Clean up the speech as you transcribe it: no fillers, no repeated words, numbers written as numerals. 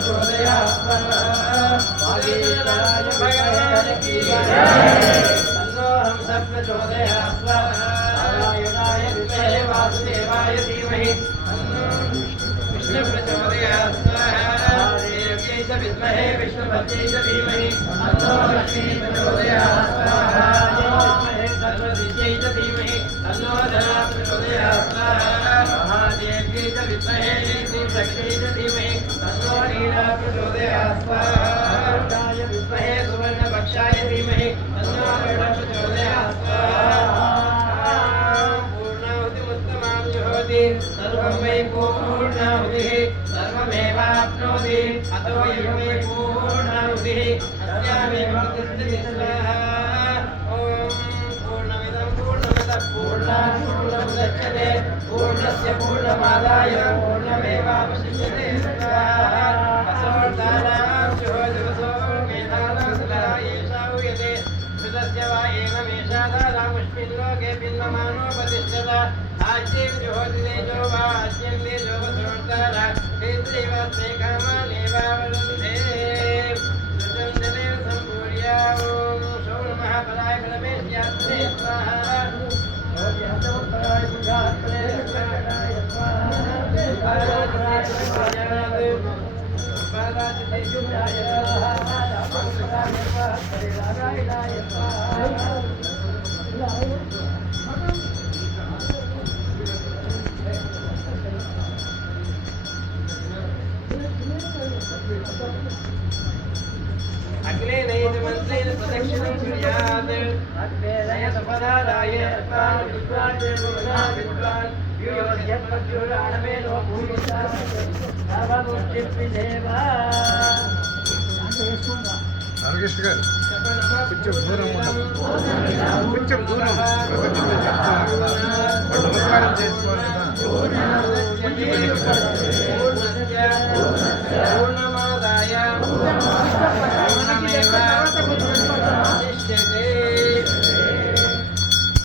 प्रचोदयात् वागीश्वराय भगवान् की तन्नो हंस प्रचोदयात् नारायणाय विद्महे वासुदेवाय धीमहि तन्नो विष्णु प्रचोदयात् देव्यै च विद्महे विष्णुपत्यै च धीमहि तन्नो लक्ष्मी प्रचोदयात् विद्महे सरस्वत्यै च धीमहि तन्नो धना प्रचोदयात् महादेव्यै च विद्महे श्रीलक्ष्म्यै च धीमहि तन्नो नीला प्रचोदयात् विद्महे सुवर्णपक्षाय धीमहि तन्नो वरुण प्रचोदयात् पूर्णाहुतिमुत्तमां जुहोति सर्वं वै पूर्णाहुतिः सर्वमेवाप्नोति अतो यं वै पूर्णाहुतिः अस्यामेव तिष्ठति स्वाहा ॐ पूर्णमिदं पूर्णमदः पूर्णात् पूर्णमुदच्यते पूर्णस्य पूर्णमादाय पूर्णमेवावशिष्यते स्वाहा असोर्दानां शुभोजवसो मेधानां सदायेषा उयते श्रुतस्य वा एवमेषा दारामुष्मिन् लोके भिन्नमानोपतिष्ठत आज्यं जुहोति तेजो वा आज्यं तेजो वसोर्दारा तेत्रैवास्ते कामानेवावरुन्धे सृजञ्जने सम्पूर्या ॐ शौर्मः पराय परमेश्यात्रे स्वाहा पराय बुधात्रे स्वाहाय अखिले नैजमन्त्रेण प्रदक्षिणं कुर्यात् अद्वैतय सपदाराय अस्मान् विद्वान् देवगुणान् विद्वान् योऽध्यत्मज्योराणमेनो भूमिष्ठा सर्वमुच्चित्पिदेवा రామకృష్ణ గారు కొంచెం దూరం కొంచెం దూరం ప్రదక్షిణ చేస్తున్నారు కదా వాళ్ళు నమస్కారం చేసుకోవాలి కదా पूर्णमादाय